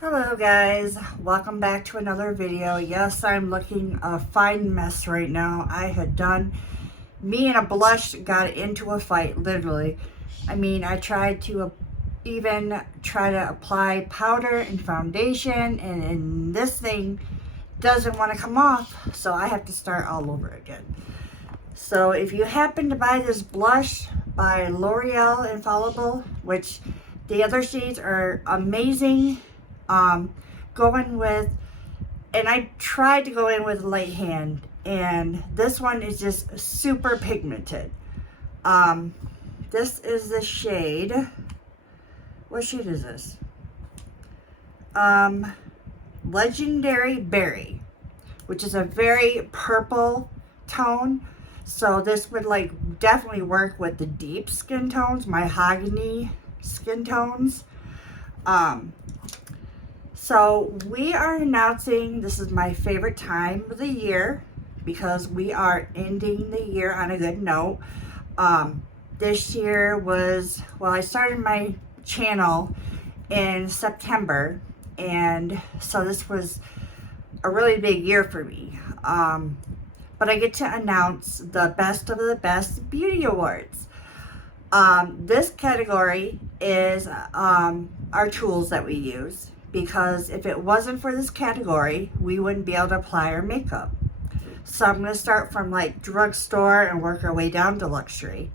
Hello guys, welcome back to another video. Yes, I'm looking a fine mess right now. Me and a blush got into a fight, literally. I tried to even try to apply powder and foundation, and this thing doesn't want to come off, so I have to start all over again. So if you happen to buy this blush by L'Oreal Infallible, which the other shades are amazing, going with, and I tried to go in with light hand, and this one is just super pigmented. This is the shade, what shade is this? Legendary Berry, which is a very purple tone. So this would definitely work with the deep skin tones, mahogany skin tones. So we are announcing, this is my favorite time of the year because we are ending the year on a good note. This year was, well, I started my channel in September, and so this was a really big year for me. But I get to announce the best of the best beauty awards. This category is our tools that we use, because if it wasn't for this category, we wouldn't be able to apply our makeup. So I'm going to start from drugstore and work our way down to luxury.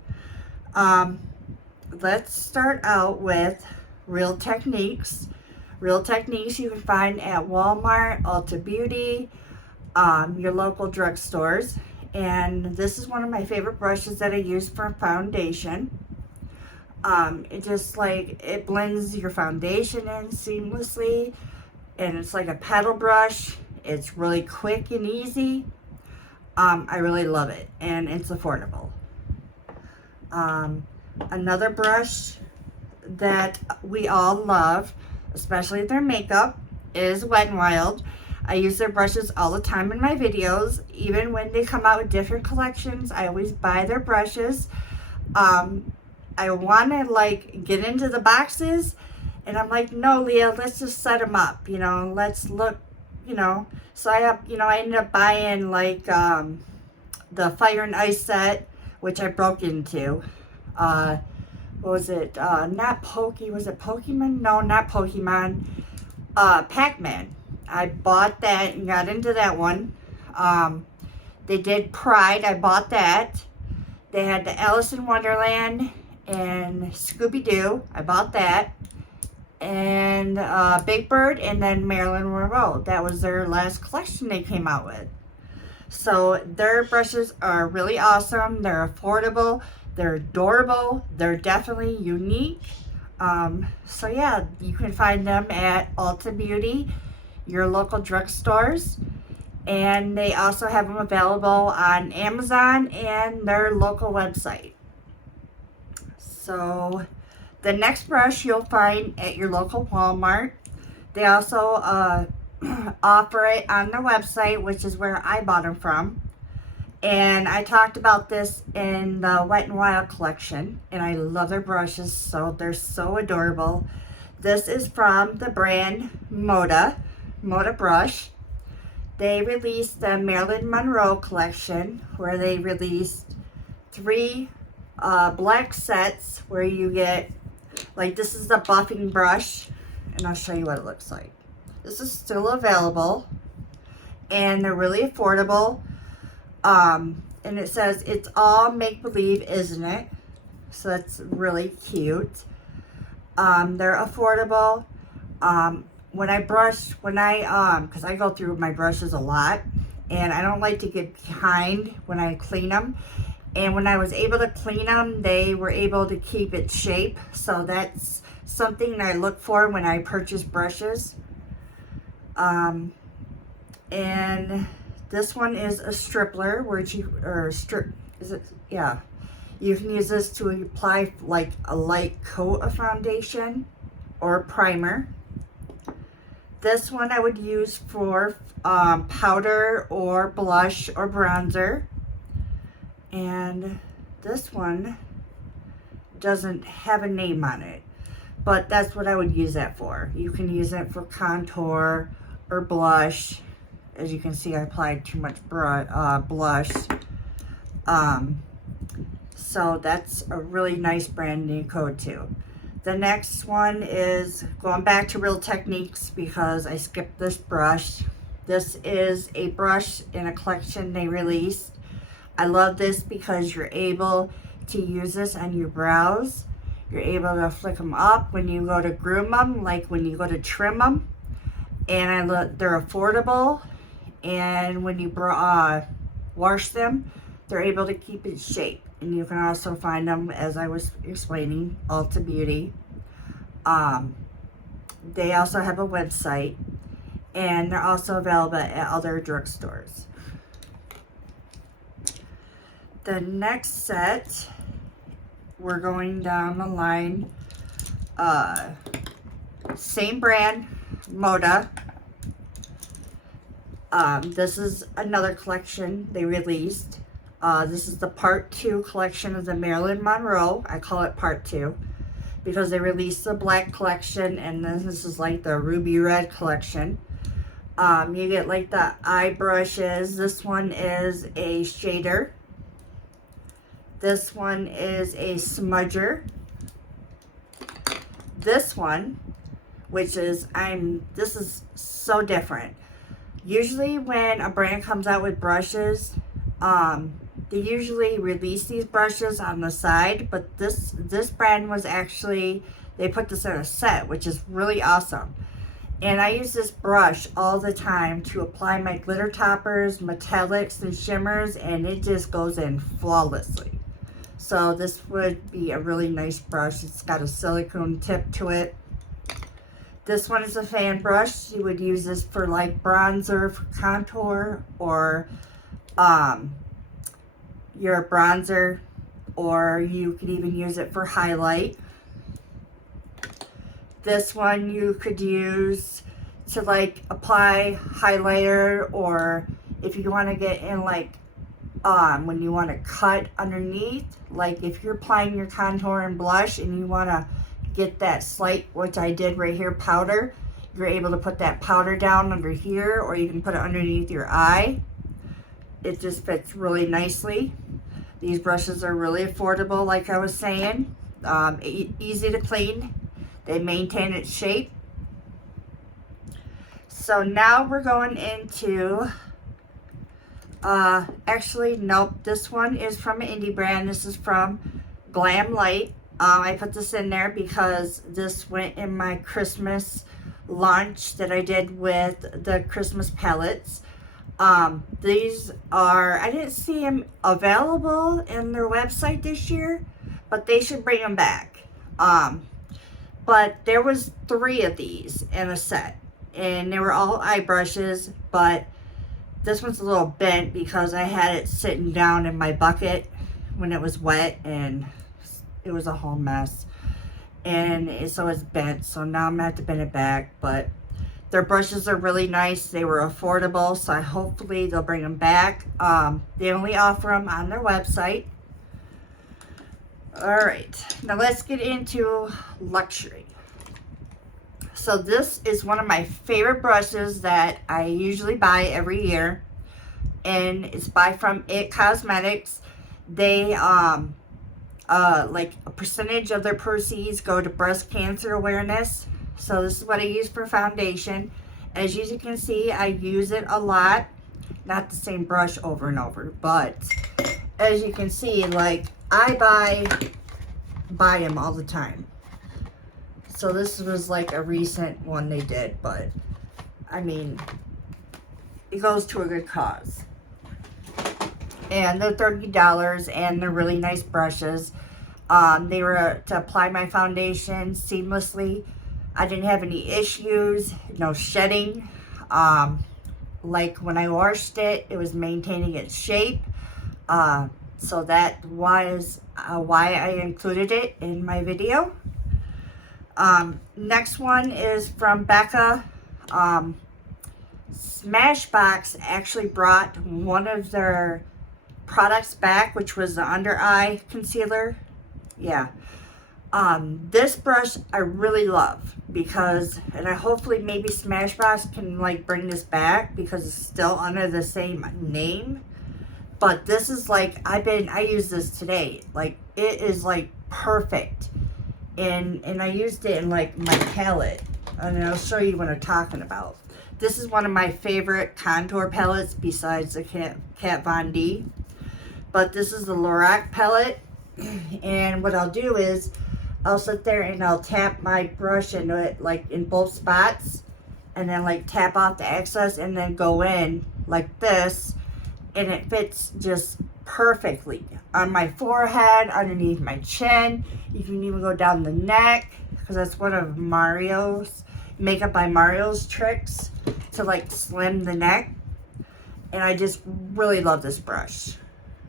Let's start out with Real Techniques. Real Techniques you can find at Walmart, Ulta Beauty, your local drugstores. And this is one of my favorite brushes that I use for foundation. It just it blends your foundation in seamlessly, and it's like a paddle brush. It's really quick and easy. I really love it, and it's affordable. Another brush that we all love, especially their makeup, is Wet n Wild. I use their brushes all the time in my videos. Even when they come out with different collections, I always buy their brushes. I want to get into the boxes, and I'm like, no, Leah, let's just set them up, let's look, so I ended up buying the Fire and Ice set, which I broke into. What was it? Not Pokey, was it Pokemon? No, not Pokemon. Pac-Man. I bought that and got into that one. They did Pride, I bought that. They had the Alice in Wonderland and Scooby-Doo, I bought that. And Big Bird, and then Marilyn Monroe. That was their last collection they came out with. So their brushes are really awesome. They're affordable. They're adorable. They're definitely unique. So yeah, you can find them at Ulta Beauty, your local drugstores. And they also have them available on Amazon and their local website. So the next brush you'll find at your local Walmart. They also offer it on their website, which is where I bought them from. And I talked about this in the Wet n Wild collection, and I love their brushes, so they're so adorable. This is from the brand Moda brush. They released the Marilyn Monroe collection, where they released 3 black sets where you get, this is the buffing brush, and I'll show you what it looks like. This is still available, and they're really affordable. And it says, it's all make-believe, isn't it? So that's really cute. They're affordable. Because I go through my brushes a lot, and I don't like to get behind when I clean them. And when I was able to clean them, they were able to keep its shape. So that's something that I look for when I purchase brushes. And this one is a stripler, yeah. You can use this to apply a light coat of foundation or primer. This one I would use for powder or blush or bronzer. And this one doesn't have a name on it, but that's what I would use that for. You can use it for contour or blush. As you can see, I applied too much blush. So that's a really nice brand new coat too. The next one is going back to Real Techniques because I skipped this brush. This is a brush in a collection they released. I love this because you're able to use this on your brows. You're able to flick them up when you go to groom them, like when you go to trim them. And they're affordable. And when you wash them, they're able to keep its shape. And you can also find them, as I was explaining, Ulta Beauty. They also have a website, and they're also available at other drugstores. The next set, we're going down the line. Same brand, Moda. This is another collection they released. This is the part 2 collection of the Marilyn Monroe. I call it part 2 because they released the black collection, and then this is like the ruby red collection. You get like the eye brushes. This one is a shader. This one is a smudger. This one, which is, this is so different. Usually when a brand comes out with brushes, they usually release these brushes on the side, but this brand was actually, they put this in a set, which is really awesome. And I use this brush all the time to apply my glitter toppers, metallics, and shimmers, and it just goes in flawlessly. So this would be a really nice brush. It's got a silicone tip to it. This one is a fan brush. You would use this for like bronzer, for contour, or your bronzer, or you could even use it for highlight. This one you could use to like apply highlighter, or if you want to get in like when you want to cut underneath, like if you're applying your contour and blush and you want to get that slight, which I did right here, powder, you're able to put that powder down under here, or you can put it underneath your eye. It just fits really nicely. These brushes are really affordable, like I was saying. Easy to clean. They maintain its shape. So now we're going into, actually, nope, this one is from an indie brand. This is from Glam Light. I put this in there because this went in my Christmas launch that I did with the Christmas palettes. These are, I didn't see them available in their website this year, but they should bring them back. But there was 3 of these in a set, and they were all eye brushes, but this one's a little bent because I had it sitting down in my bucket when it was wet, and it was a whole mess. And so it's bent, so now I'm gonna have to bend it back. But their brushes are really nice. They were affordable, so hopefully they'll bring them back. They only offer them on their website. All right, now let's get into luxury. So this is one of my favorite brushes that I usually buy every year, and it's from It Cosmetics. They like a percentage of their proceeds go to breast cancer awareness. So this is what I use for foundation. As you can see, I use it a lot. Not the same brush over and over, but as you can see, like I buy them all the time. So this was like a recent one they did, but I mean, it goes to a good cause. And they're $30, and they're really nice brushes. They were to apply my foundation seamlessly. I didn't have any issues, no shedding. Like when I washed it, it was maintaining its shape. So that was why I included it in my video. Next one is from Becca. Smashbox actually brought one of their products back, which was the under eye concealer. Yeah. This brush I really love because, and I hopefully maybe Smashbox can like bring this back because it's still under the same name. But this is like, I use this today. Like, it is like perfect. And I used it in like my palette. And I'll show you what I'm talking about. This is one of my favorite contour palettes besides the Kat Von D. But this is the Lorac palette. And what I'll do is, I'll sit there and I'll tap my brush into it like in both spots. And then like tap off the excess and then go in like this. And it fits just perfectly on my forehead, underneath my chin. You can even go down the neck because that's one of Mario's, Makeup by Mario's tricks to like slim the neck. And I just really love this brush.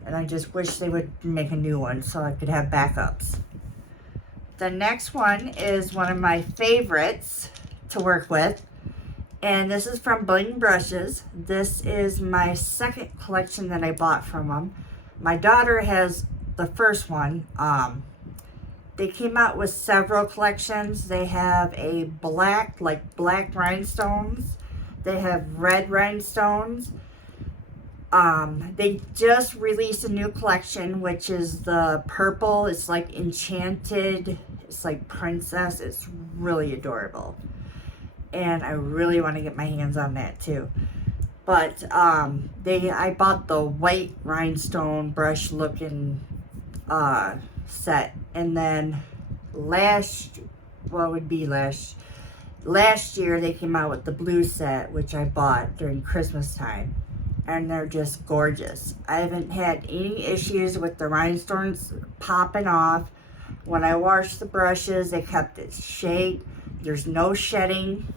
And I just wish they would make a new one so I could have backups. The next one is one of my favorites to work with. And this is from Bling Brushes. This is my second collection that I bought from them. My daughter has the first one. They came out with several collections. They have a black, like black rhinestones. They have red rhinestones. They just released a new collection, which is the purple. It's like enchanted. It's like princess. It's really adorable. And I really want to get my hands on that too. But I bought the white rhinestone brush looking set. And then last year they came out with the blue set, which I bought during Christmas time. And they're just gorgeous. I haven't had any issues with the rhinestones popping off. When I washed the brushes, they kept its shape. There's no shedding.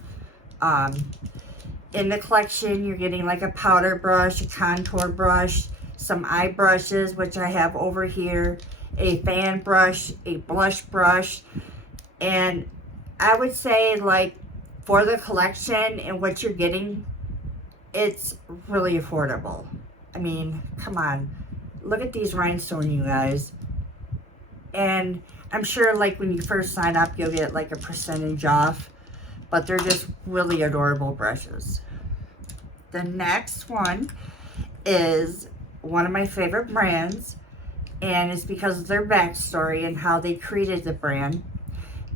In the collection, you're getting like a powder brush, a contour brush, some eye brushes, which I have over here, a fan brush, a blush brush. And I would say, like, for the collection and what you're getting, it's really affordable. I mean, come on. Look at these rhinestones, you guys. And I'm sure, like, when you first sign up, you'll get, like, a percentage off. But they're just really adorable brushes. The next one is one of my favorite brands. And it's because of their backstory and how they created the brand.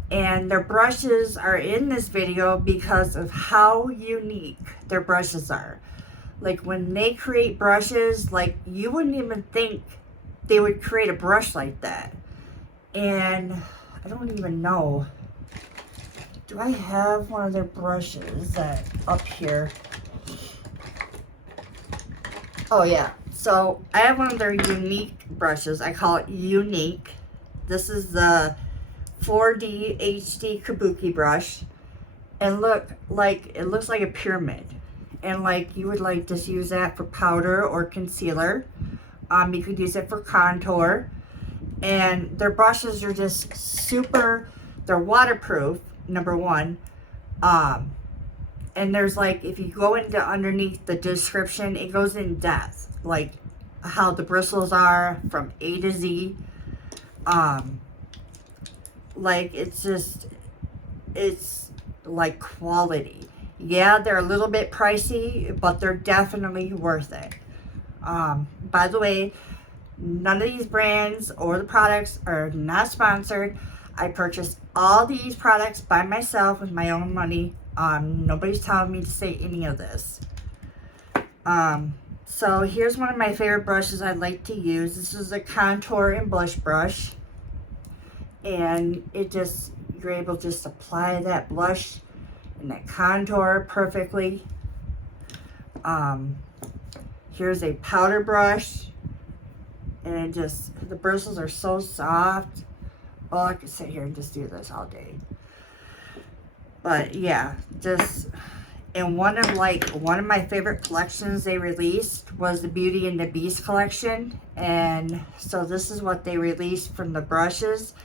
And their brushes are in this video because of how unique their brushes are. Like, when they create brushes, like, you wouldn't even think they would create a brush like that. And I don't even know. Do I have one of their brushes that up here? Oh yeah. So I have one of their unique brushes. I call it unique. This is the 4D HD Kabuki brush. And look, like, it looks like a pyramid. And like, you would like just use that for powder or concealer. You could use it for contour. And their brushes are just super, they're waterproof, number one. And there's like, if you go into underneath the description, it goes in depth, like how the bristles are from A to Z. Like, it's just, it's like quality. Yeah, they're a little bit pricey, but they're definitely worth it. By the way, none of these brands or the products are not sponsored. I purchased all these products by myself with my own money. Nobody's telling me to say any of this. So here's one of my favorite brushes I like to use. This is a contour and blush brush. And it just, you're able to just apply that blush and that contour perfectly. Here's a powder brush. And it just, the bristles are so soft. Oh, I could sit here and just do this all day. But yeah, just, and one of my favorite collections they released was the Beauty and the Beast collection. And so this is what they released from the brushes.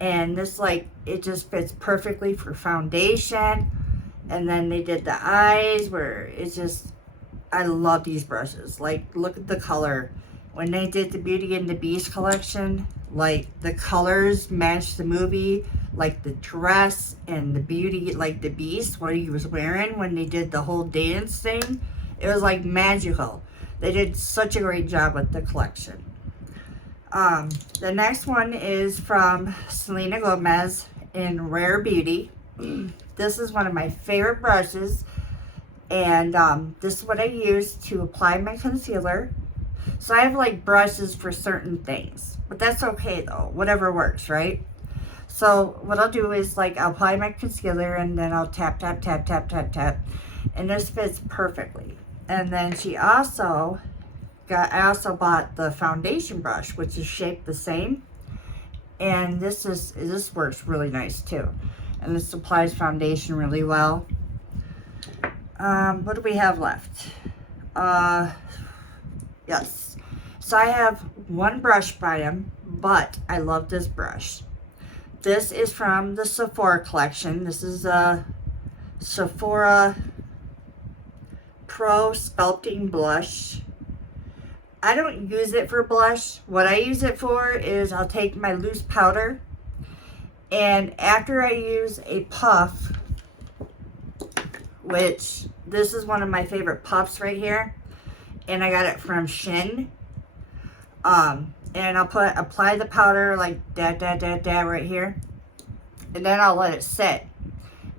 And this, like, it just fits perfectly for foundation. And then they did the eyes where it's just, I love these brushes. Like, look at the color. when they did the Beauty and the Beast collection, like the colors matched the movie, like the dress and the Beauty, like the Beast, what he was wearing when they did the whole dance thing. It was like magical. They did such a great job with the collection. The next one is from Selena Gomez in Rare Beauty. This is one of my favorite brushes, and this is what I use to apply my concealer. So I have like brushes for certain things, but that's okay though, whatever works, right? So what I'll do is like I'll apply my concealer and then I'll tap, tap, tap, tap, tap, tap, and this fits perfectly. And then I also bought the foundation brush, which is shaped the same, and this works really nice too, and this applies foundation really well. What do we have left? Yes, so I have one brush by him, but I love this brush. This is from the Sephora collection. This is a Sephora Pro Sculpting Blush. I don't use it for blush. What I use it for is I'll take my loose powder, and after I use a puff, which this is one of my favorite puffs right here, and I got it from Shin. And I'll apply the powder like that right here, and then I'll let it sit,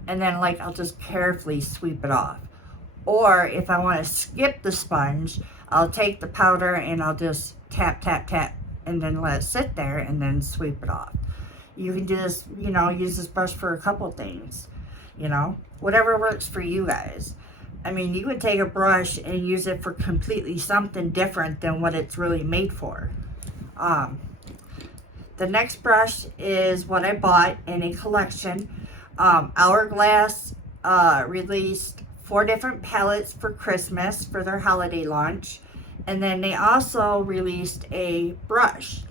and then like I'll just carefully sweep it off. Or if I want to skip the sponge, I'll take the powder and I'll just tap, tap, tap, and then let it sit there and then sweep it off. You can do this, use this brush for a couple things, whatever works for you guys. I mean, you could take a brush and use it for completely something different than what it's really made for. The next brush is what I bought in a collection. Hourglass released 4 different palettes for Christmas for their holiday launch, and then they also released a brush,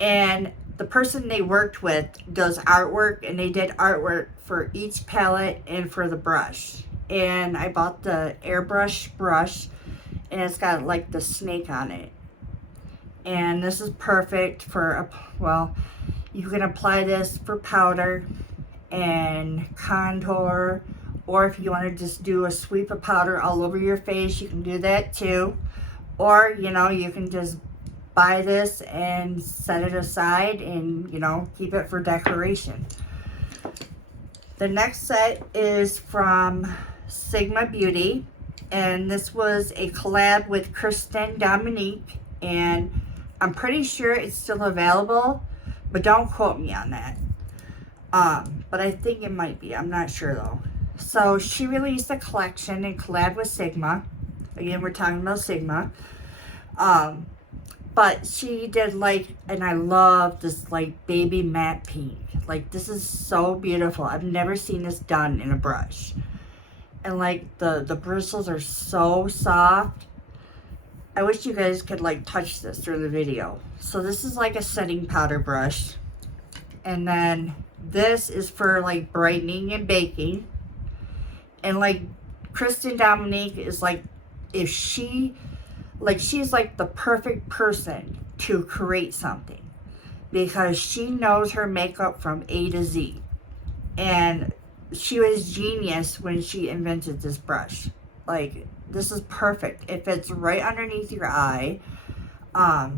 and the person they worked with does artwork, and they did artwork for each palette and for the brush. And I bought the airbrush brush, and it's got like the snake on it, and this is perfect for you can apply this for powder and contour, or if you want to just do a sweep of powder all over your face, you can do that too. Or you can just buy this and set it aside and keep it for decoration. The next set is from Sigma Beauty, and this was a collab with Kristen Dominique, and I'm pretty sure it's still available, but don't quote me on that. But I think it might be. I'm not sure though. So she released a collection and collab with Sigma. Again, we're talking about Sigma. But she did and I love this baby matte pink. This is so beautiful. I've never seen this done in a brush. And the bristles are so soft. I wish you guys could touch this through the video. So this is a setting powder brush. And then this is for brightening and baking. And Kristen Dominique is if she's the perfect person to create something, because she knows her makeup from A to Z, and she was genius when she invented this brush. This is perfect. It fits right underneath your eye. I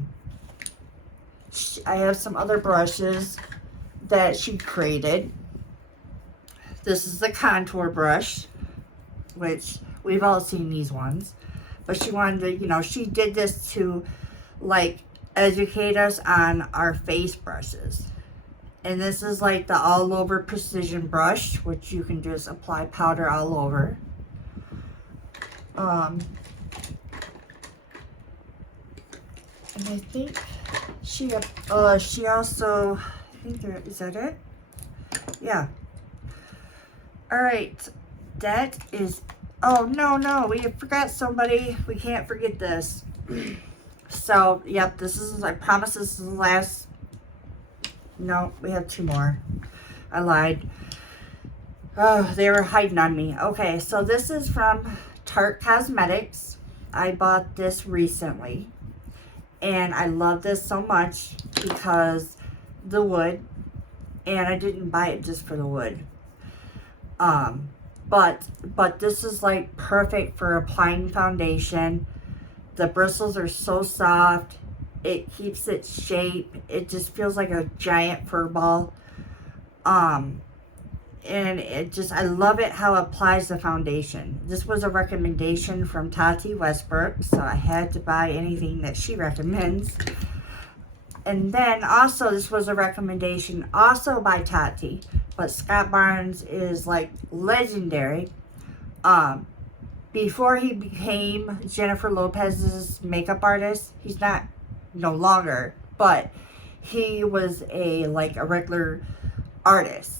have some other brushes that she created. This is the contour brush, which we've all seen these ones. But she wanted to, she did this to educate us on our face brushes. And this is the all over precision brush, which you can just apply powder all over. And I think she also, is that it? Yeah. All right, that is, oh no, we forgot somebody. We can't forget this. So, yep, this is, I promise this is the last. No, we have 2 more. I lied. Oh, they were hiding on me. Okay, so this is from Tarte Cosmetics. I bought this recently. And I love this so much because the wood, and I didn't buy it just for the wood. But this is like perfect for applying foundation. The bristles are so soft. It keeps its shape. It just feels like a giant fur ball. And it just, I love it how it applies the foundation. This was a recommendation from Tati Westbrook, so I had to buy anything that she recommends. And then also, this was a recommendation also by Tati, but Scott Barnes is like legendary. Before he became Jennifer Lopez's makeup artist, he's not no longer, but he was a regular artist.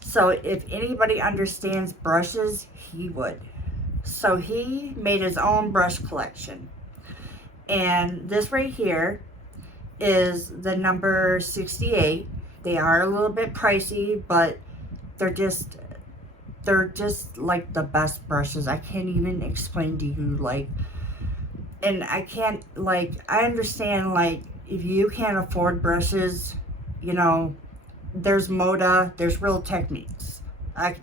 So if anybody understands brushes, he would. So he made his own brush collection. And this right here is the number 68. They are a little bit pricey, but they're just like the best brushes. I can't even explain to you, like, and I can't, like, I understand, like, if you can't afford brushes, you know, there's Moda, there's Real Techniques.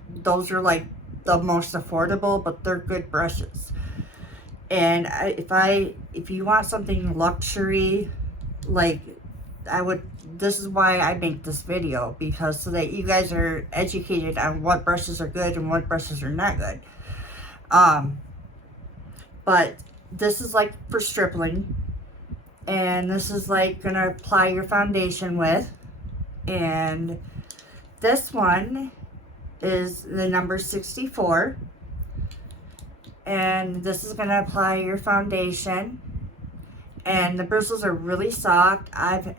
Those are like the most affordable, but they're good brushes. And if you want something luxury, like, this is why I make this video, because so that you guys are educated on what brushes are good and what brushes are not good. But this is like for stripling, and this is like gonna apply your foundation with. And this one is the number 64, and this is gonna apply your foundation. And the bristles are really soft. I've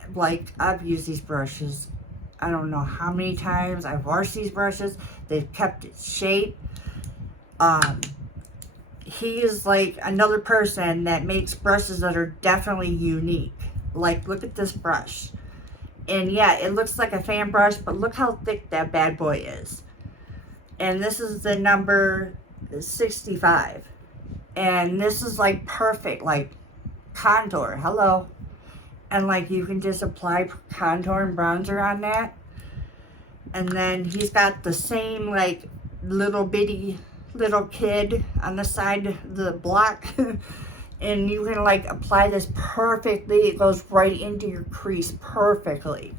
used these brushes, I don't know how many times. I've washed these brushes. They've kept its shape. He is like another person that makes brushes that are definitely unique. Like, look at this brush. And yeah, it looks like a fan brush, but look how thick that bad boy is. And this is the number 65. And this is like perfect, like contour. Hello. And like you can just apply contour and bronzer on that. And then he's got the same like little bitty little kid on the side of the block. And you can like apply this perfectly. It goes right into your crease perfectly.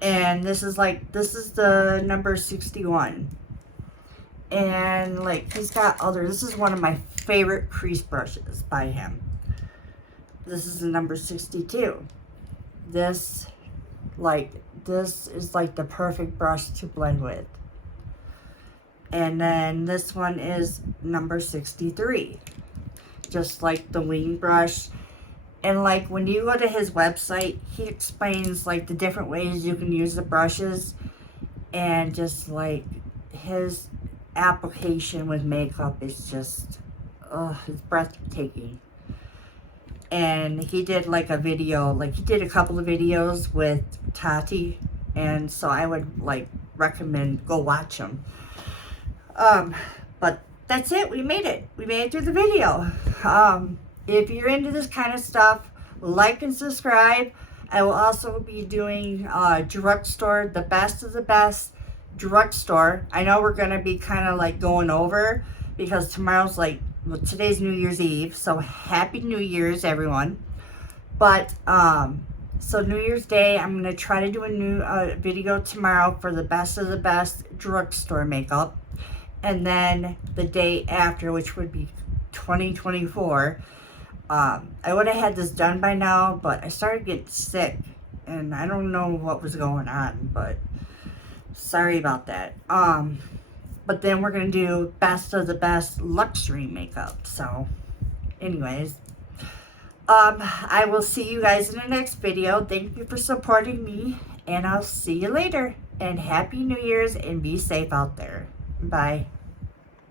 And this is the number 61. And like he's got this is one of my favorite crease brushes by him. This is the number 62. This is like the perfect brush to blend with. And then this one is number 63. Just like the wing brush. And like when you go to his website, he explains like the different ways you can use the brushes, and just like his application with makeup is just it's breathtaking. And he did like a video, like he did a couple of videos with Tati, and so I would like recommend go watch them. But that's it. We made it through the video. If you're into this kind of stuff, like and subscribe. I will also be doing drugstore, the best of the best drugstore. I know we're gonna be kind of like going over, because tomorrow's today's New Year's Eve, so happy New Year's everyone. But so New Year's Day, I'm gonna try to do a new video tomorrow for the best of the best drugstore makeup. And then the day after, which would be 2024, I would have had this done by now, but I started getting sick, and I don't know what was going on, but sorry about that. But then we're going to do best of the best luxury makeup. So, anyways, I will see you guys in the next video. Thank you for supporting me, and I'll see you later. And Happy New Year's, and be safe out there. Bye.